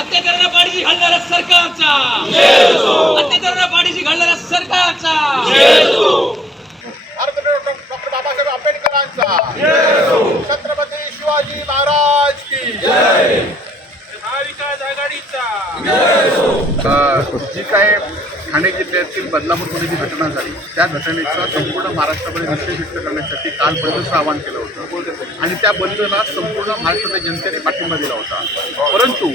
अत्याचाराला पाठीशी घालणाऱ्या सरकारचा अत्याचाराला पाठीशी घालणाऱ्या सरकारचा डॉक्टर बाबासाहेब आंबेडकरांचा छत्रपती शिवाजी महाराज की महाविकास आघाडीचा जी काय ठाणे जिल्ह्यातील बदलापूरमध्ये जी घटना झाली त्या घटनेचा संपूर्ण महाराष्ट्रामध्ये निषेध व्यक्त करण्यासाठी काल बंदचं आवाहन केलं होतं आणि त्या बंदला संपूर्ण महाराष्ट्राच्या जनतेने पाठिंबा दिला होता. परंतु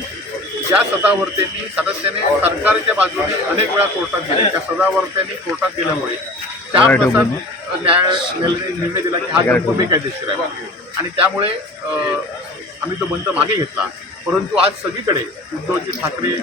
ज्या सदावर्त्यांनी सातत्याने सरकारच्या बाजूने अनेक वेळा कोर्टात गेले त्या सदावर्त्यांनी कोर्टात गेल्यामुळे 4 तासात निर्णय दिला की हा बंद बेकायदेशीर आहे आणि त्यामुळे आम्ही तो बंद मागे घेतला. परंतु आज सगळीकडे उद्धवजी ठाकरे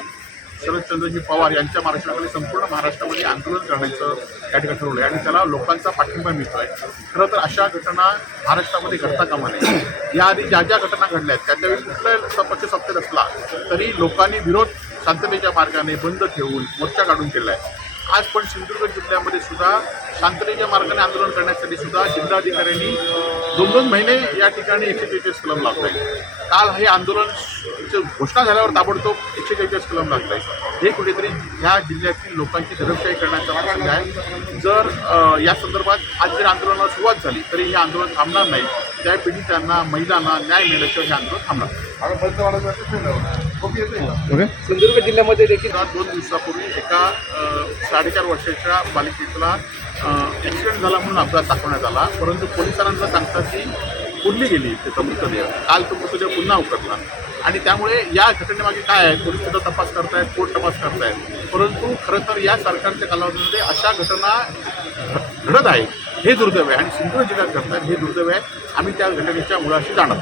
शरदचंद्रजी पवार यांच्या मार्गदर्शनाखाली संपूर्ण महाराष्ट्रामध्ये आंदोलन करण्याचं त्या ठिकाणी ठरवलं आहे आणि त्याला लोकांचा पाठिंबा मिळतो आहे. खरं तर अशा घटना महाराष्ट्रामध्ये घडता कामा नये. याआधी ज्या ज्या घटना घडल्या आहेत त्यावेळी कुठलाही पक्ष सत्तेत असला तरी लोकांनी विरोध शांततेच्या मार्गाने बंद ठेवून मोर्चा काढून केला आहे. आज पण सिंधुदुर्ग जिल्ह्यामध्ये सुद्धा शांततेच्या मार्गाने आंदोलन करण्यासाठी सुद्धा जिल्हाधिकाऱ्यांनी 2-2 महिने या ठिकाणी 143 कलम लावत आहे. काल हे आंदोलन घोषणा झाल्यावर ताबडतोब 143 कलम लागत आहे. हे कुठेतरी ह्या जिल्ह्यातील लोकांची दडपशाही करण्याचा प्रसंग आहे. जर या संदर्भात आज जर आंदोलनाला सुरुवात झाली तरी हे आंदोलन थांबणार नाही. त्या पीडितांना महिलांना न्याय मिळण्याचं हे आंदोलन थांबणार. सिंधुदुर्ग जिल्ह्यामध्ये देखील 2 दिवसापूर्वी एका 4.5 वर्षाच्या बालिकेला ॲक्सिडेंट झाला म्हणून अपघात दाखवण्यात आला. परंतु पोलिसांना सांगतात की पुरली गेली त्याचा मृतदेह. काल तो मृतदेह पुन्हा उतरला आणि त्यामुळे या घटनेमागे काय आहे पोलीस सुद्धा तपास करतायत, कोर्ट तपास करतायत. परंतु खरं तर या सरकारच्या कालावधीमध्ये अशा घटना घडत आहे हे दुर्दैव आहे आणि सिंधुदुर्ग जिल्ह्यात घडत आहेत हे दुर्दैव आहे. आम्ही त्या घटनेच्या मुळाशी जाणार.